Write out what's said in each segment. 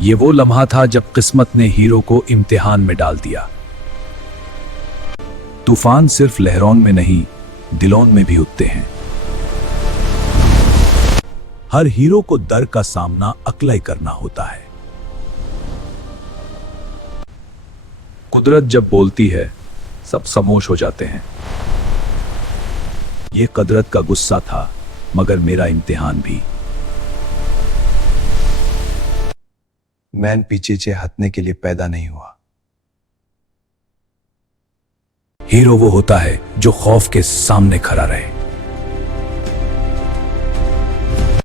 ये वो लम्हा था जब किस्मत ने हीरो को इम्तिहान में डाल दिया। तूफान सिर्फ लहरों में नहीं, दिलों में भी उठते हैं। हर हीरो को डर का सामना अकेला ही करना होता है। कुदरत जब बोलती है, सब खामोश हो जाते हैं। ये कुदरत का गुस्सा था, मगर मेरा इम्तिहान भी। मैं पीछे से हटने के लिए पैदा नहीं हुआ। हीरो वो होता है जो खौफ के सामने खड़ा रहे।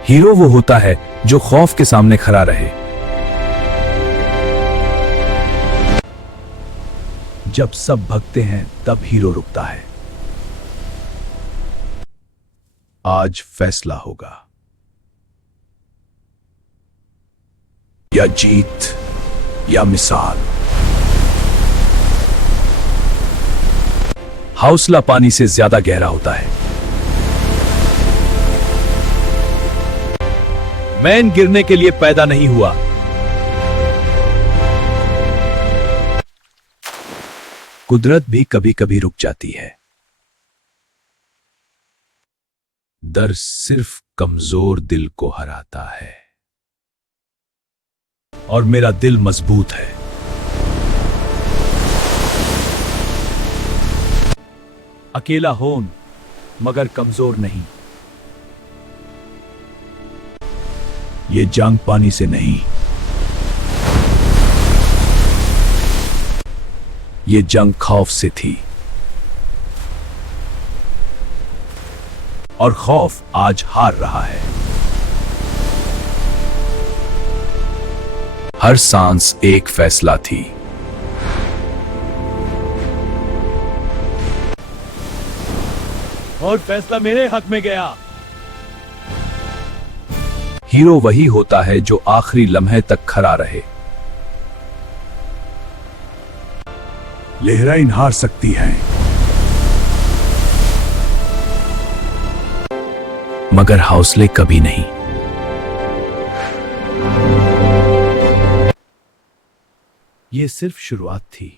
हीरो वो होता है जो खौफ के सामने खड़ा रहे। जब सब भगते हैं तब हीरो रुकता है। आज फैसला होगा, या जीत या मिसाल। हौसला पानी से ज्यादा गहरा होता है। मैन गिरने के लिए पैदा नहीं हुआ। कुदरत भी कभी कभी रुक जाती है। डर सिर्फ कमजोर दिल को हराता है, और मेरा दिल मजबूत है। अकेला हूं मगर कमजोर नहीं। ये जंग पानी से नहीं, ये जंग खौफ से थी। और खौफ आज हार रहा है। हर सांस एक फैसला थी। और फैसला मेरे हक में गया। हीरो वही होता है जो आखिरी लम्हे तक खड़ा रहे। लहरें हार सकती हैं, मगर हौसले कभी नहीं। ये सिर्फ शुरुआत थी।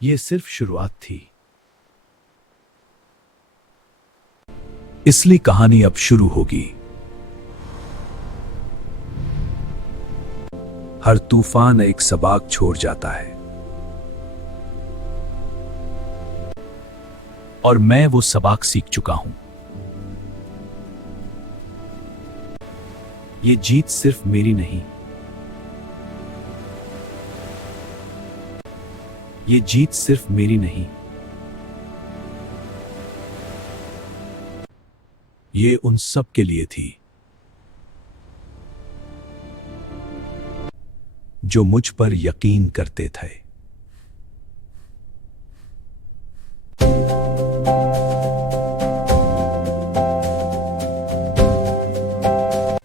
ये सिर्फ शुरुआत थी। इसलिए कहानी अब शुरू होगी। हर तूफान एक सबक छोड़ जाता है, और मैं वो सबक सीख चुका हूं। ये जीत सिर्फ मेरी नहीं, ये जीत सिर्फ मेरी नहीं, ये उन सब के लिए थी जो मुझ पर यकीन करते थे।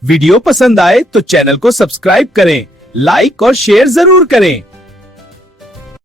वीडियो पसंद आए तो चैनल को सब्सक्राइब करें, लाइक और शेयर जरूर करें।